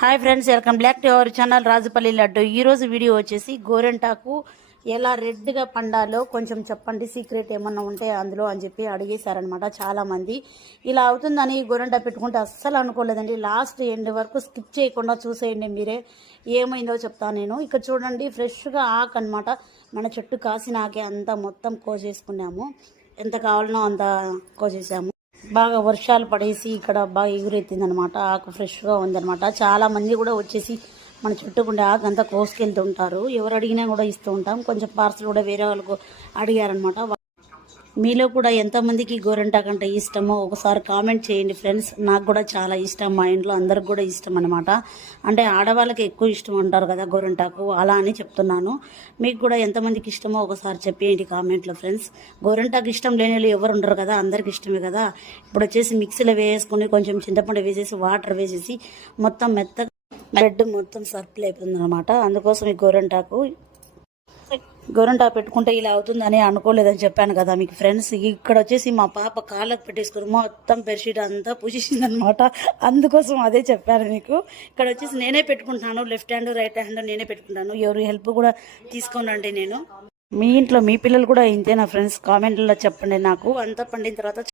Hi friends welcome back to our channel Rajupalli laddu ఈ రోజు video వచ్చేసి గోరెంటాకు ఎలా రెడ్గా పండాలో కొంచెం చెప్పండి. సీక్రెట్ ఏమన్నా ఉంటే అందులో అని చెప్పి అడిగేశారనమాట చాలామంది. ఇలా అవుతుందని గోరెంటా పెట్టుకుంటే అస్సలు అనుకోలేదండి. లాస్ట్ ఎండ్ వరకు స్కిప్ చేయకుండా చూసేయండి మీరే. ఏమైందో చెప్తాను నేను. ఇక్కడ చూడండి ఫ్రెష్గా ఆకు అనమాట మన చెట్టు కాసిన ఆకే అంతా మొత్తం కోసేసుకున్నాము. ఎంత కావాలనో అంత కోసేసాము. బాగా వర్షాలు పడేసి ఇక్కడ బాగా ఎగురెత్తిందనమాట. ఆకు ఫ్రెష్గా ఉందన్నమాట చాలా మంది కూడా వచ్చేసి మన చుట్టుకుండే ఆకు అంతా కోసుకెళ్తుంటారు. ఎవరు అడిగినా కూడా ఇస్తూ ఉంటాం. కొంచెం పార్సల్ కూడా వేరే వాళ్ళకు అడిగారనమాట. మీలో కూడా ఎంతమందికి గోరింటాకు అంటే ఇష్టమో ఒకసారి కామెంట్ చేయండి ఫ్రెండ్స్. నాకు కూడా చాలా ఇష్టం మా ఇంట్లో అందరికి కూడా ఇష్టం అనమాట అంటే ఆడవాళ్ళకి ఎక్కువ ఇష్టం అంటారు కదా గోరింటాకు అలా అని చెప్తున్నాను. మీకు కూడా ఎంతమందికి ఇష్టమో ఒకసారి చెప్పేయండి కామెంట్లో ఫ్రెండ్స్. గోరింటాకు ఇష్టం లేని వాళ్ళు ఎవరు ఉండరు కదా అందరికి ఇష్టమే కదా. ఇప్పుడు వచ్చేసి మిక్సీలో వేసుకుని కొంచెం చింతపండు వేసేసి వాటర్ వేసేసి మొత్తం మెత్తగా బ్రెడ్ మొత్తం సర్పులు అయిపోతుంది అనమాట అందుకోసం ఈ గోరెంటాకు గోరంటా పెట్టుకుంటే ఇలా అవుతుందని అనుకోలేదని చెప్పాను కదా మీకు ఫ్రెండ్స్. ఇక్కడ వచ్చేసి మా పాప కాళ్ళకు పెట్టేసుకుని మొత్తం బెడ్షీట్ అంతా పూసేసింది అనమాట అందుకోసం అదే చెప్పాను మీకు. ఇక్కడ వచ్చేసి నేనే పెట్టుకుంటాను. లెఫ్ట్ హ్యాండ్ రైట్ హ్యాండ్ నేనే పెట్టుకుంటాను. ఎవరు హెల్ప్ కూడా తీసుకోనండి నేను. మీ ఇంట్లో మీ పిల్లలు కూడా ఇంతేనా ఫ్రెండ్స్? కామెంట్లో చెప్పండి నాకు. అంతా పండిన తర్వాత